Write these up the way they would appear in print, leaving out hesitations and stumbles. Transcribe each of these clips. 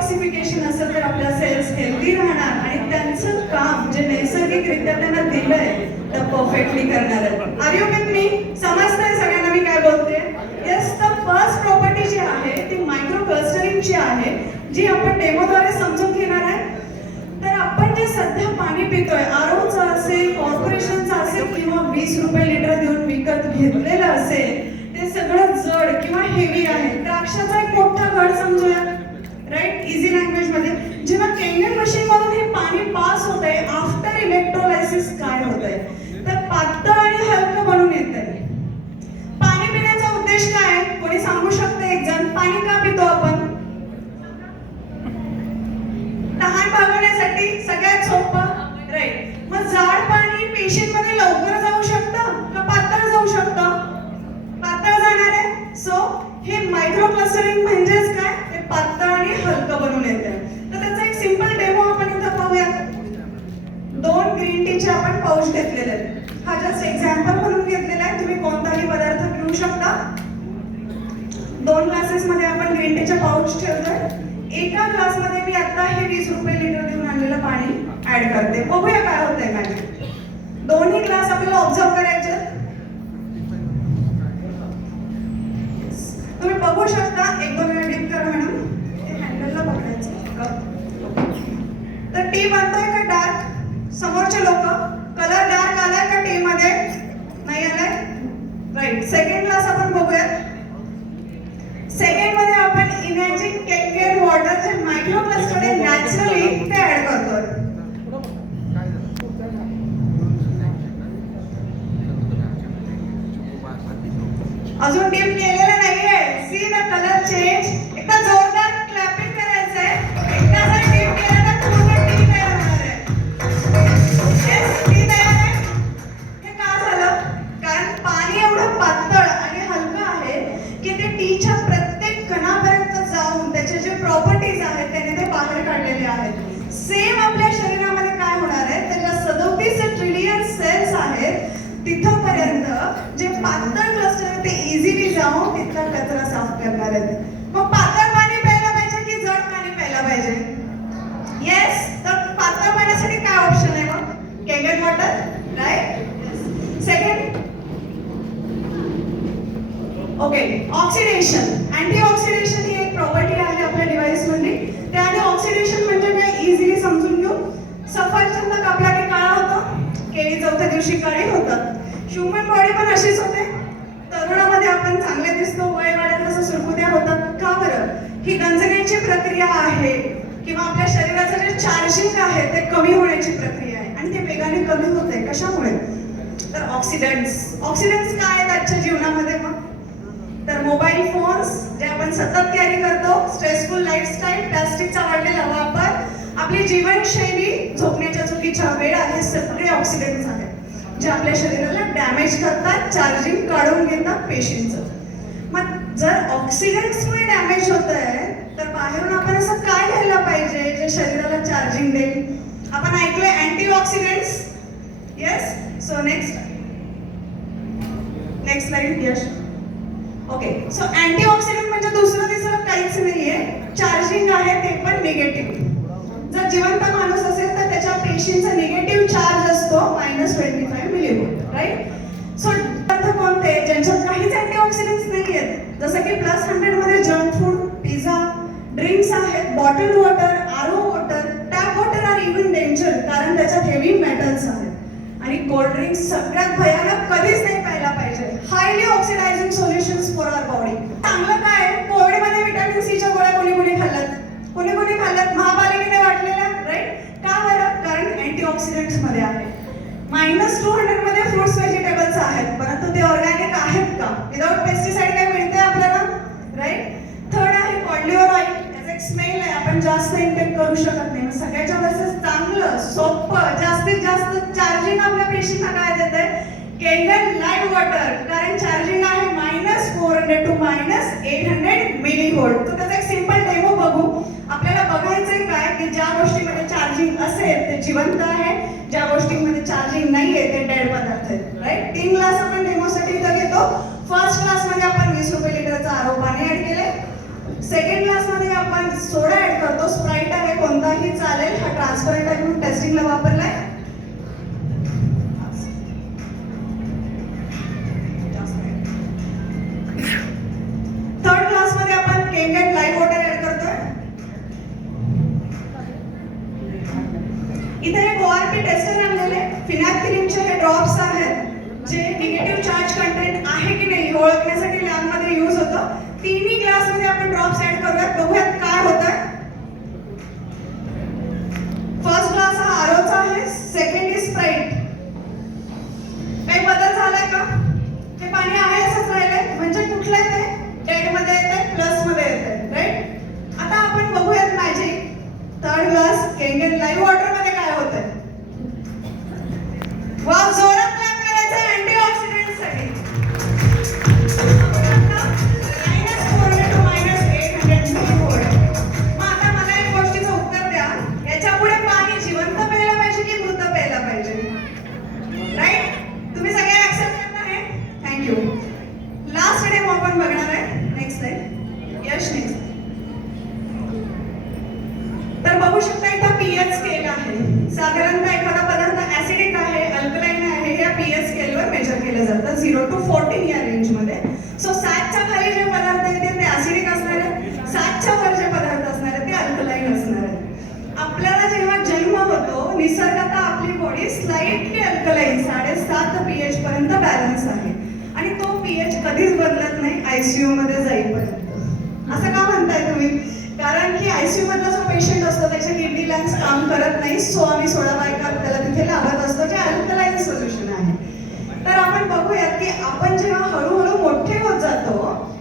Detoxification असेल तर आपल्या सेल्स हेल्दी राहणार आणि त्यांचं काम जे नैसर्गिकरित्या त्यांना दिलंय तर परफेक्टली करणार आहेत. Are you with me? समजतंय सगळ्यांना मी काय बोलते? येस, द फर्स्ट प्रॉपर्टी जी आहे ती मायक्रो क्लस्टरिंगची आहे, जी आपण डेमोद्वारे समजून घेणार आहे. तर आपण जे सध्या पाणी पितोय, आरोचं असेल, कॉर्पोरेशनचं असेल किंवा 20 रुपये लिटर देऊन विकत घेतलेलं असेल, ते सगळं जड किंवा हेवी आहे. द्राक्षाचा एक मोठा घड समजूया, राईट, इझी लँग्वेज मध्ये. जेव्हा केंगन मशीन मधून हे पाणी पास होत आहे, आफ्टर इलेक्ट्रोलायसिस काय होत आहे तर पातळ आणि हलकं बनून येत आहे. पाणी पिण्याचा उद्देश काय आहे? कोणी सांगू शकतं? एक जण. पाणी का पितो आपण? तहान भागवण्यासाठी. सगळ्यात सोपं, राईट. मग जाड पाणी पेशींमध्ये लवकर जाऊ शकतं का पातळ जाऊ शकतं? पातळ जाणार आहे. सो हे मायक्रो क्लस्टरिंग म्हणजेच काय? ते पातळ आणि हलकं बनून येते. तर त्याचा एक सिंपल डेमो आपण इथं पाहूयात. 2 ग्रीन टीचे आपण पाऊच घेतलेले आहेत. हा जस्ट एक्झाम्पल म्हणून घेतलेला आहे. तुम्ही कोणताही पदार्थ घेऊ शकता. 2 ग्लासेस मध्ये आपण ग्रीन टीचे पाऊच ठेवतोय. एका ग्लास मध्ये मी आता हे 20 रुपये लिटर देऊन आणलेलं पाणी ऍड करते. बघूया काय होतंय मॅजिक. दोन्ही ग्लास आपल्याला ऑब्झर्व करायचे. तुम्ही बघू शकता. 1-2 वेळा डिप करा मॅडम. ते हँडलला पकडायचं. तर टी बनतोय का डार्क? समोरचे लोक कलर डार्क आलाय का टी मध्ये? नाही आलाय, राईट. सेकंड ग्लास आपण बघूयात. सेकंड मध्ये आपण इमॅजिन केंगन वॉटर जे मायक्रो क्लस्टर आहे नॅचरली ते ऍड करतोय. अजून डीप केलेलं नाहीये. See the colour change. एकदा जोरदार क्लॅपिंग करायचंय. एकदा जर डीप केलं तर पूर्ण टी तयार होणार आहे. येस, टी तयार आहे. हे का झालं? कारण पाणी एवढं पातळ आणि हलकं आहे की ते टीच्या प्रत्येक कणापर्यंत जाऊन त्याचे जे प्रॉपर्टीज आहेत त्याने ते बाहेर काढलेले आहेत. सेम आपल्या शरीरामध्ये काय होणार आहे? त्याच्या 37 ट्रिलियन सेल्स आहेत. तिथपर्यंत जे पातळ क्लस्टर आहे ते इझिली जाऊन तिथला कचरा साफ करणार आहेत. मग पातळ पाणी प्यायला पाहिजे की जड पाणी प्यायला पाहिजे? येस, तर पातळ पाण्यासाठी काय ऑप्शन आहे मग? Kangen water, right. Second, okay, oxidation. Anti oxidation ही एक प्रॉपर्टी आहे आपल्या डिव्हाइस मध्ये. त्याने ऑक्सिडेशन म्हणजे काय इझिली समजून घेऊ. सफरचंद कापला की काळा होतो, केळी चौथ्या दिवशी काळी होतात. ह्युमन बॉडी पण अशीच होते. तरुणामध्ये आपण चांगले दिसतो, वय वाढत तसं सुरकुत्या होतात. का बरं? ही गंजण्याची प्रक्रिया आहे किंवा आपल्या शरीराचं जे चार्जिंग आहे ते कमी होण्याची प्रक्रिया आहे आणि ते वेगाने कमी होते. कशामुळे? तर ऑक्सिडंट्स. ऑक्सिडंट्स काय आहेत आजच्या जीवनामध्ये मग? तर मोबाईल फोन्स जे आपण सतत कॅरी करतो, स्ट्रेसफुल लाईफस्टाईल, प्लास्टिकचा वाढलेला वापर, आपली जीवनशैली, झोपण्याच्या चुकीच्या वेळा, हे सगळे ऑक्सिडंट्स आहेत जे आपल्या शरीराला डॅमेज करतात, चार्जिंग काढून घेतात पेशींचं. मग जर ऑक्सिडंट्समुळे डॅमेज होत आहे तर बाहेरून आपण असं काय घ्यायला पाहिजे जे शरीराला चार्जिंग देईल? आपण ऐकलंय antioxidants. Yes, so next slide. Yash, okay. So antioxidant म्हणजे दुसरं तिसरं काहीच नाहीये, चार्जिंग आहे ते पण निगेटिव्ह. जर जिवंत माणूस असेल तर त्याच्या पेशींचा निगेटिव्ह चार्ज असतो -25 मिलीव्होल्ट, राईट. सो अर्थ कोणते? ज्यांच्यात काहीच अँटीऑक्सिडंट्स नाहीयेत, जसं की +100 मध्ये जंक फूड, पिझ्झा, ड्रिंक्स आहेत, bottled water, RO water, tap water are even danger कारण त्याच्यात हेवी मेटल्स आहेत. आणि कोल्ड ड्रिंक्स सगळ्यात भयानक, कधीच नाही प्यायला पाहिजे. Highly oxidising solutions for our body. चांगलं काय? कोविड मध्ये व्हिटॅमिन सीच्या गोळ्या कोणी खाल्ल्यात? कोणी खाल्ल्यात? महापालिकेने वाटलेल्या, राईट. का बरं? कारण अँटीऑक्सिडंट्स मध्ये आहे. -200 मध्ये फ्रुट्स व्हेजिटेबल्स आहेत, परंतु ते ऑर्गॅनिक आहेत का? विदाउट पेस्टिसाइड काय मिळते आपल्याला, राईट. थर्ड आहे कॉल्डिओर ऑइल. त्याचा एक स्मेल आहे, आपण जास्त इंटेक करू शकत नाही. सगळ्याच्या वेळेस चांगलं, सोपं, जास्तीत जास्त चार्जिंग आपल्या पेशींना काय देत आहे? Kangen live water. कारण चार्जिंग आहे -400 to -800 मिलीव्होल्ट. तर त्याचा एक सिंपल डेमो बघू. आपल्याला बघायचंय काय की ज्या गोष्टीमध्ये चार्जिंग असेल ते जिवंत आहे, ज्या गोष्टींमध्ये चार्जिंग नाहीये ते डेड पदार्थ आहेत, राईट. 3 ग्लास आपण डेमोसाठी इथं घेतो. फर्स्ट क्लास मध्ये आपण 20 रुपये लिटरचं आरओ पाणी ऍड केले. सेकंड क्लास मध्ये आपण सोडा ऍड करतो. ट्रान्सपरंट आहे म्हणून टेस्टिंगला वापरलाय. थर्ड क्लासमध्ये आपण केंगेट लाईव्ह वॉटर ऍड करतोय. इथे एक ORP टेस्टर आणलेले फिनॅल्फ्थलीनचे हे ड्रॉप्स आहेत जे निगेटिव्ह चार्ज कंटेंट आहे की नाही ओळखण्यासाठी लॅबमध्ये यूज होतं. तिन्ही ग्लासमध्ये आपण ड्रॉप्स ऍड करूयात, बघूयात काय होतंय. फर्स्ट ग्लास हा आरोचा आहे, सेकंड इज स्प्राइट. काही बदल झालाय का? ते पाणी आहे असंच राहिलंय, म्हणजे कुठलं येते डेड मध्ये येते प्लस मध्ये येते, राईट. आता आपण बघूयात magic. Third glass Kangen live water मध्ये काय होतंय. वा, जोरात क्लॅप करायचं अँटीऑक्सिडंट साठी. लास्ट डेमो आपण बघणार आहे. Next slide. यश नेक्स्ट. तर बघू शकता इथं पीएच स्केल आहे. साधारणतः एखादा पदार्थ ऍसिडिक आहे, अल्कलाइन आहे, या पीएच स्केलवर मेजर केलं जातं 0 to 14 या रेंज मध्ये. सो 7 च्या खाली जे पदार्थ आहेत ते ऍसिडिक असणार आहेत, 7 च्या वर जे पदार्थ असणार आहेत ते अल्कलाइन असणार आहेत. आपल्याला जेव्हा जन्म होतो निसर्गात आपली बॉडी स्लाइटली अल्कलाइन 7.5 पीएच पर्यंत बॅलन्स आहे आणि तो पीएच कधीच बदलत नाही आयसीयू मध्ये जाईपर्यंत. असं का म्हणताय तुम्ही? कारण की आयसीयू मधला जो पेशंट असतो त्याच्या किडनी लँग्स काम करत नाही, सो आम्ही सोडा बायका त्याला तिथे लावत असतो जे अल्कलाइन सोल्युशन आहे. तर आपण बघूयात की आपण जेव्हा हळूहळू मोठे होत जातो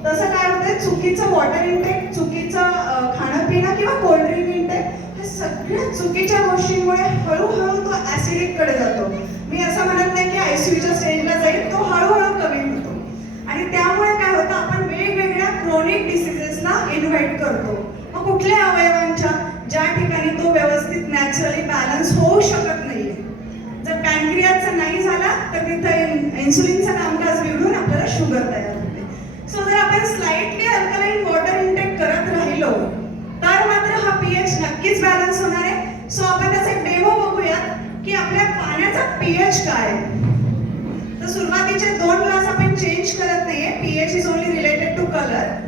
तसं काय होतंय, चुकीचं वॉटर इंटेक, चुकीचं खाणं पिणं किंवा कोल्ड्रिंक इंटेक, हे सगळ्या चुकीच्या गोष्टींमुळे हळूहळू तो ऍसिडिक कडे जातो. मी असं म्हणत नाही की आयसीयूच्या स्टेजला जाईल, तो हळूहळू कमी होतो आणि त्यामुळे काय होतं, आपण वेगवेगळ्या क्रोनिक डिसीजेसला इन्व्हाइट करतो. मग कुठल्या अवयवांच्या ज्या ठिकाणी तो व्यवस्थित नॅचरली बॅलन्स होऊ शकत नाहीये. जर पॅनक्रियाचा नाही झाला तर तिथं इन्सुलिनचं कामकाज बिघडून आपल्याला शुगर तयार होते. सो जर आपण स्लाइटली अल्कलाइन वॉटर इंटेक करत राहिलो तर मात्र हा पीएच नक्कीच बॅलन्स होणार आहे. सो आपण त्याचा एक डेमो बघूयात की आपल्या पाण्याचा पीएच काय. तर सुरुवातीचे 2 ग्लास आपण चेंज करत नाहीये, pH is only related to colour.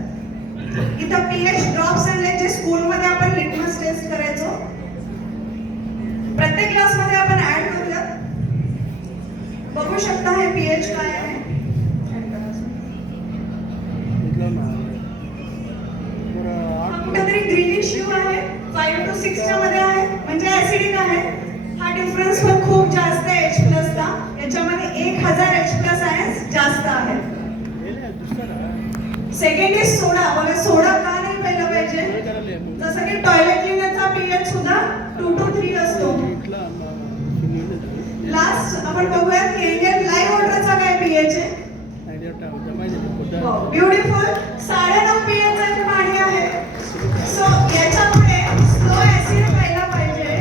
इथं पीएच ड्रॉप्स आणले जे स्कूलमध्ये आपण लिटमस टेस्ट करायचो. प्रत्येक ग्लास मध्ये आपण ऍड करूयात. बघू शकता हे पीएच काय आहे. कुठेतरी ग्रीनिश ह्यू आहे, 5 to 6 च्या मध्ये आहे, म्हणजे ऍसिडिक आहे. हा डिफरन्स पण खूप जास्त आहे H प्लसचा. याच्यामध्ये 1000 H प्लस आयन्स जास्त आहे. सेकंड इज सोडा. बघा सोडा का नाही प्यायला पाहिजे, जसं की टॉयलेट क्लीनरचा पीएच सुद्धा 2 to 3 असतो. लास्ट आपण बघूया केंगेट लाईव्ह वॉटरचा काय पीएच आहे. ब्युटिफुल 9.5 पीएच पाणी आहे. सो याच्यापुढे स्लो ऍसिड प्यायला पाहिजे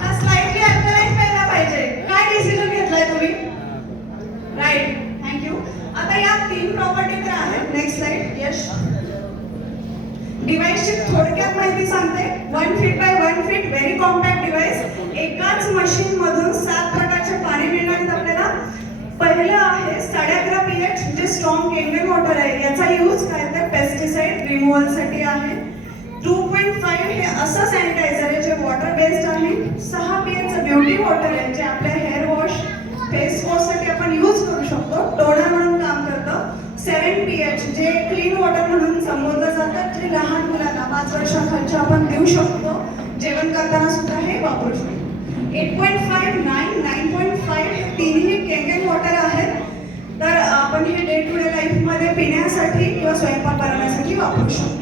का स्लाइटली अल्कलाइन प्यायला पाहिजे, काय डिसिजन घेतलाय तुम्ही? Right, thank you. आता या 3 प्रॉपर्टी तर आहेत. Next slide. यश. डिव्हाइसची थोडक्यात माहिती सांगते. 1 feet by 1 feet very compact device. एकाच मशीन मधून 7 प्रकारचे पाणी मिळणार आपल्याला. पहिलं आहे 11.5 पीएच जे स्ट्रॉंग केंगेट वॉटर आहे. याचा यूज काय तर पेस्टिसाइड रिमूव्हल साठी आहे. 2.5 हे असं सॅनिटायझर आहे जे वॉटर बेस्ड आहे. 6 पीएच ब्युटी वॉटर आहे जे आपल्या हेअर वॉश, फेस वॉश साठी आपण यूज करू शकतो, टोनर म्हणून काम करतं. 7 पीएच जे क्लीन वॉटर म्हणून संबोधलं जातं, जे लहान मुलांना 5 वर्षाखालच्या आपण देऊ शकतो, जेवण करताना सुद्धा हे वापरू शकतो. 8.5, 9, 9.5 हे तिन्ही केंगेट वॉटर आहेत. तर आपण हे डे टू डे लाईफ मध्ये पिण्यासाठी किंवा स्वयंपाक बनवण्यासाठी वापरू शकतो.